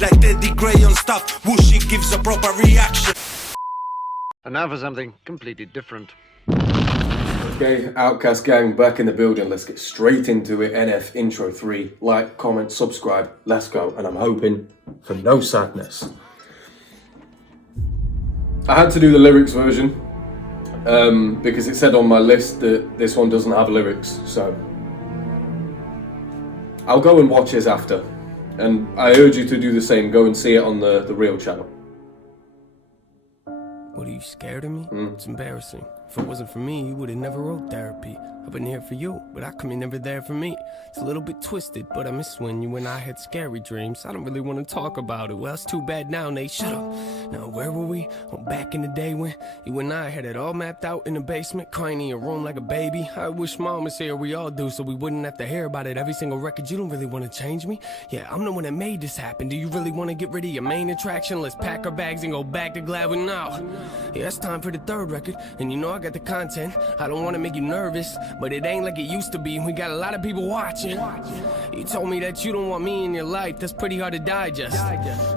Like TeddyGrey on stuff, whooshy gives a proper reaction. And now for something completely different. Okay, Outcast gang back in the building. Let's get straight into it. NF intro 3. Like, comment, subscribe. Let's go. And I'm hoping for no sadness. I had to do the lyrics version because it said on my list that this one doesn't have lyrics. So I'll go and watch his after. And I urge you to do the same. Go and see it on the real channel. What, are you scared of me? It's embarrassing. If it wasn't for me, you would have never wrote therapy. I've been here for you, but how come you're never there for me? It's a little bit twisted, but I miss when you and I had scary dreams. I don't really want to talk about it. Well, it's too bad now, Nate. Shut up. Now, where were we? Oh, back in the day when you and I had it all mapped out in the basement, crying in your room like a baby. I wish mom was here, we all do, so we wouldn't have to hear about it every single record. You don't really want to change me? Yeah, I'm the one that made this happen. Do you really want to get rid of your main attraction? Let's pack our bags and go back to Gladwin now. Yeah, it's time for the third record, and you know I got the content. I don't want to make you nervous, but it ain't like it used to be. We got a lot of people watching. You told me that you don't want me in your life. That's pretty hard to digest.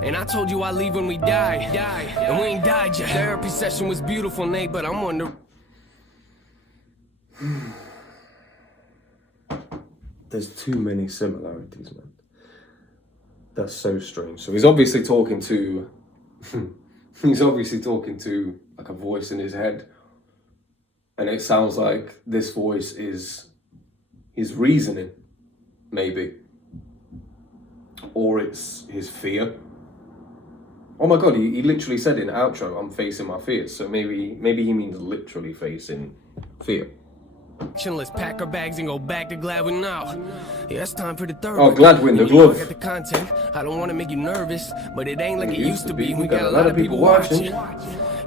And I told you I'd leave when we die. And we ain't died yet. Therapy session was beautiful, Nate, but I'm wondering. There's too many similarities, man. That's so strange. So he's obviously talking to like a voice in his head. And it sounds like this voice is his reasoning, maybe. Or it's his fear. Oh my god, he literally said in the outro, I'm facing my fears. So maybe he means literally facing fear. Let's pack our bags and go back to Gladwin now. Yeah, it's time for the third. Oh, Gladwin, the glove. I got the content. I don't want to make you nervous, but it ain't like it used to be. We got a lot of people watching.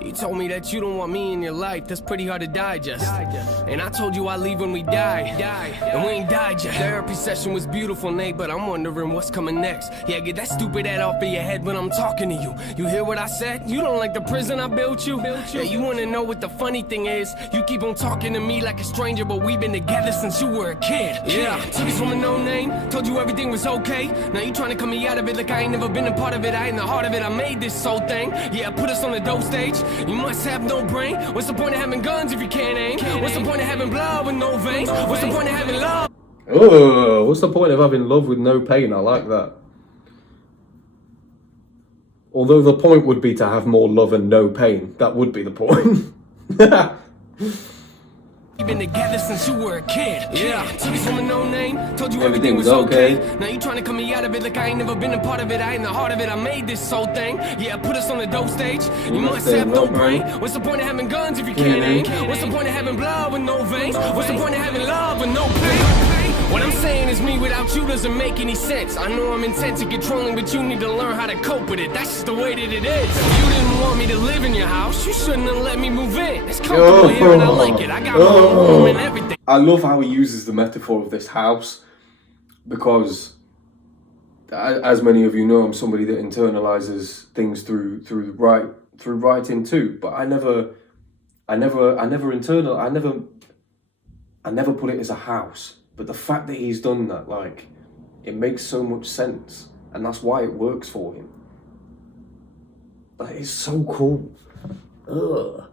You told me that you don't want me in your life. That's pretty hard to digest. And I told you I'd leave when we die. And we ain't died yet. Therapy session was beautiful, Nate, but I'm wondering what's coming next. Yeah, get that stupid head off of your head when I'm talking to you. You hear what I said? You don't like the prison I built you? Yeah, you want to know what the funny thing is? You keep on talking to me like a stranger, but we've been together since you were a kid. Yeah, took us from a no name, told you everything was okay. Now you trying to cut me out of it like I ain't never been a part of it. I ain't the heart of it, I made this whole thing. Yeah, put us on the dope stage. You must have no brain. What's the point of having guns if you can't aim? What's the point of having blood with no veins? What's the point of having love? Oh, what's the point of having love with no pain? I like that. Although the point would be to have more love and no pain. That would be the point. You've been together since you were a kid. Yeah, took us from a no name, told you Everything was okay. Now you trying to cut me out of it like I ain't never been a part of it. I ain't the heart of it, I made this whole thing. Yeah, put us on the dope stage. You must have no brain. What's the point of having guns if you can't aim? What's the point of having blood with no veins? What's the point of having love with no pain? What I'm saying is me without you doesn't make any sense. I know I'm intense and controlling, but you need to learn how to cope with it. That's just the way that it is. If you didn't want me to live in your house, you shouldn't have let me move in. It's comfortable here and I like it. I got my own room and everything. I love how he uses the metaphor of this house because, as many of you know, I'm somebody that internalizes things through writing too. But I never put it as a house. But the fact that he's done that, like, it makes so much sense, and that's why it works for him. That is so cool. Ugh.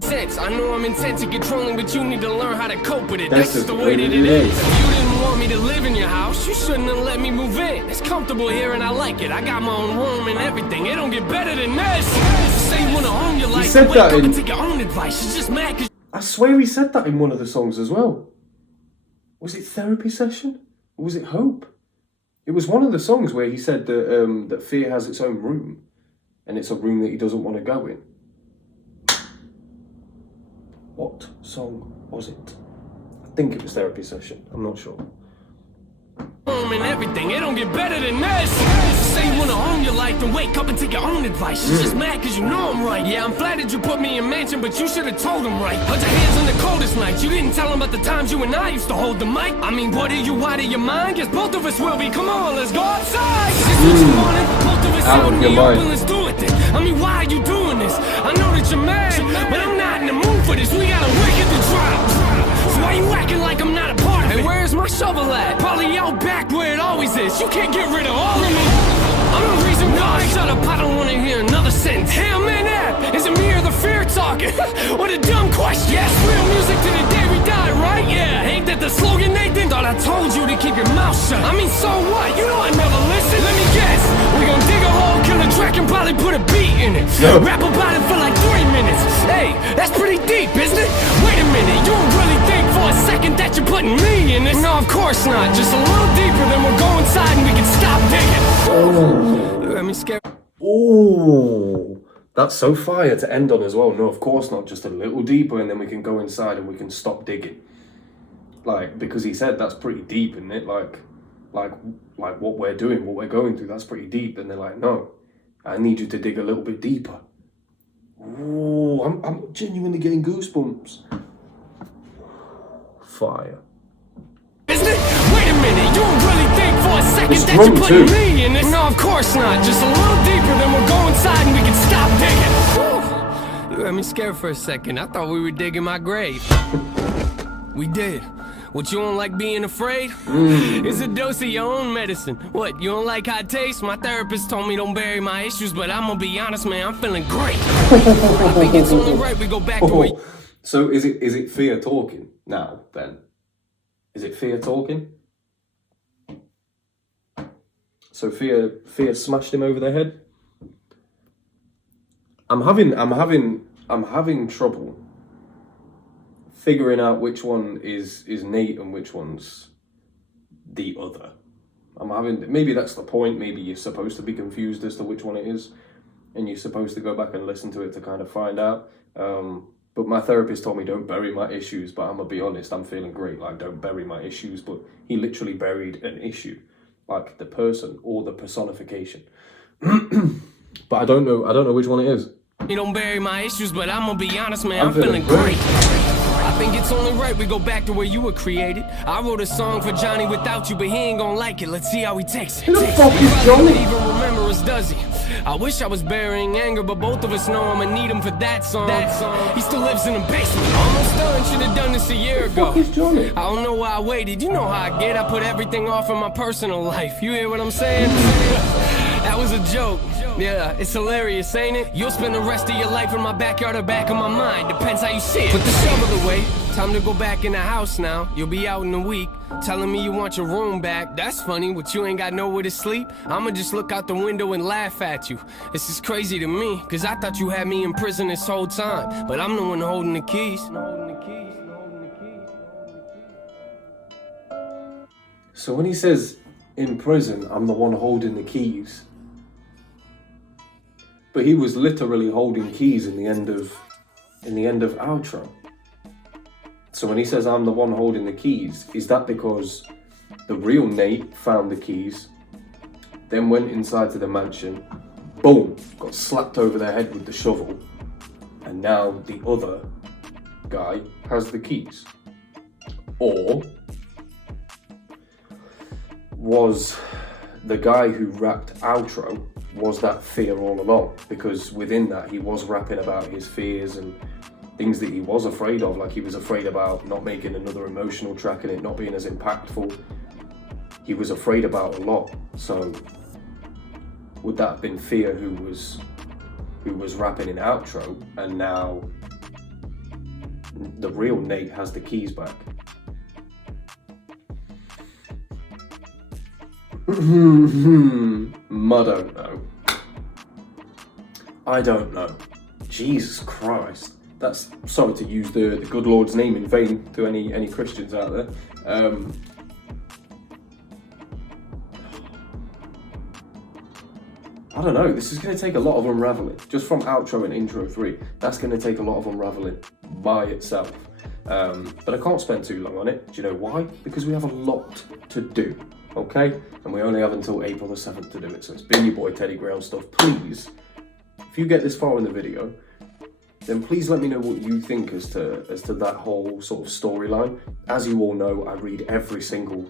Sense. I know I'm intense and controlling, but you need to learn how to cope with it. That's just the way that it is. If you didn't want me to live in your house, you shouldn't have let me move in. It's comfortable here and I like it. I got my own room and everything. It don't get better than this. Say you wanna own your life, wake up and take your own advice. She's just mad cause I swear he said that in one of the songs as well. Was it Therapy Session? Or was it Hope? It was one of the songs where he said that that fear has its own room, and it's a room that he doesn't want to go in. What song was it? I think it was Therapy Session. I'm not sure. And everything, it don't get better than this. Say you wanna own your life and wake up and take your own advice. She's just mad cause you know I'm right. Yeah, I'm flattered you put me in mansion, but you should've told him right. Held your hands on the coldest nights. You didn't tell him about the times you and I used to hold the mic. I mean, what are you out of your mind? Guess both of us will be. Come on, let's go outside. This what you wanted. Both of us out in the open, let's do it then. I mean, why are you doing this? I know that you're mad, but I'm not in the mood for this. We gotta wake at the drop. So why you acting like I'm not a part of it? Hey, where's my shovel at? Probably out back where it all always is. You can't get rid of all of me. I'm the reason why. Shut up, I don't wanna hear another sentence. Hey, I'm in that. Is it me or the fear talking? What a dumb question. Yes, real music to the day we die, right? Yeah, ain't that the slogan, Nathan? Thought I told you to keep your mouth shut. I mean, so what? You know I never listen. Let me guess. We gon' dig a hole, kill a track, and probably put a beat in it. Rap about it for like 3 minutes. Hey, that's pretty deep, isn't it? Wait a minute, you don't really think for a second that you're putting me in this? No, of course not. Just a little deeper, then we'll go inside and we can stop digging. You got me scared. Oh, that's so fire to end on as well. No, of course not. Just a little deeper, and then we can go inside and we can stop digging. Like, because he said that's pretty deep, isn't it? Like what we're doing, what we're going through, that's pretty deep. And they're like, no, I need you to dig a little bit deeper. Oh, I'm genuinely getting goosebumps. Fire. Isn't it? Wait a minute, you don't really think for a second that you're putting me in this? No, of course not. Just a little deeper, then we'll go inside and we can stop digging. Whew. You had me scared for a second. I thought we were digging my grave. We did. What, you don't like being afraid? It's a dose of your own medicine. What, you don't like how it tastes? My therapist told me don't bury my issues, but I'm gonna be honest, man, I'm feeling great. I think it's only right we go back to where... So is it fear talking now, then? Is it fear talking? So fear smashed him over the head? I'm having trouble figuring out which one is Nate and which one's the other. Maybe that's the point. Maybe you're supposed to be confused as to which one it is, and you're supposed to go back and listen to it to kind of find out. But my therapist told me don't bury my issues, but I'm gonna be honest, I'm feeling great. Like, don't bury my issues, but he literally buried an issue, like the person or the personification. But I don't know which one it is. You don't bury my issues, but I'm gonna be honest, man, I'm feeling great. I think it's only right we go back to where you were created. I wrote a song for Johnny without you, but he ain't gonna like it. Let's see how he takes it. Who the fuck is Johnny? He even remember us, does he? I wish I was burying anger, but both of us know I'ma need him for that song. He still lives in the basement. Almost done, should've done this a year ago. Who the fuck is Johnny? I don't know why I waited. You know how I get. I put everything off in my personal life. You hear what I'm saying? That was a joke. Yeah, it's hilarious, ain't it? You'll spend the rest of your life in my backyard or back of my mind. Depends how you see it. Put the shovel away. Time to go back in the house now. You'll be out in a week. Telling me you want your room back. That's funny, but you ain't got nowhere to sleep. I'ma just look out the window and laugh at you. This is crazy to me, cause I thought you had me in prison this whole time. But I'm the one holding the keys. So when he says in prison, I'm the one holding the keys, but he was literally holding keys in the end of outro. So when he says I'm the one holding the keys, is that because the real Nate found the keys, then went inside to the mansion, boom, got slapped over the head with the shovel, and now the other guy has the keys? Or was the guy who rapped outro, was that fear all along? Because within that he was rapping about his fears and things that he was afraid of, like he was afraid about not making another emotional track and it not being as impactful. He was afraid about a lot. So would that have been fear who was rapping in outro, and now the real Nate has the keys back? I don't know. Jesus Christ. That's, sorry to use the good Lord's name in vain to any Christians out there. I don't know, this is going to take a lot of unraveling. Just from outro and intro 3, that's going to take a lot of unraveling by itself. But I can't spend too long on it. Do you know why? Because we have a lot to do, okay? And we only have until April the 7th to do it. So it's been your boy TeddyGrey on stuff. Please, if you get this far in the video, then please let me know what you think as to that whole sort of storyline. As you all know, I read every single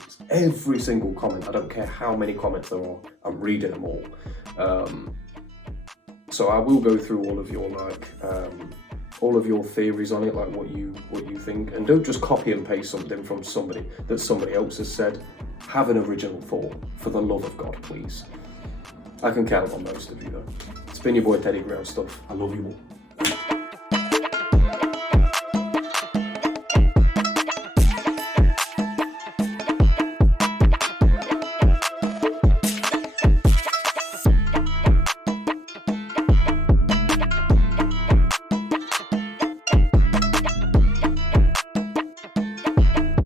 comment. I don't care how many comments there are, I'm reading them all. So I will go through all of your all of your theories on it, like what you think, and don't just copy and paste something from somebody that somebody else has said. Have an original thought, for the love of God, please. I can count on most of you though. It's been your boy TeddyGrey stuff. I love you all.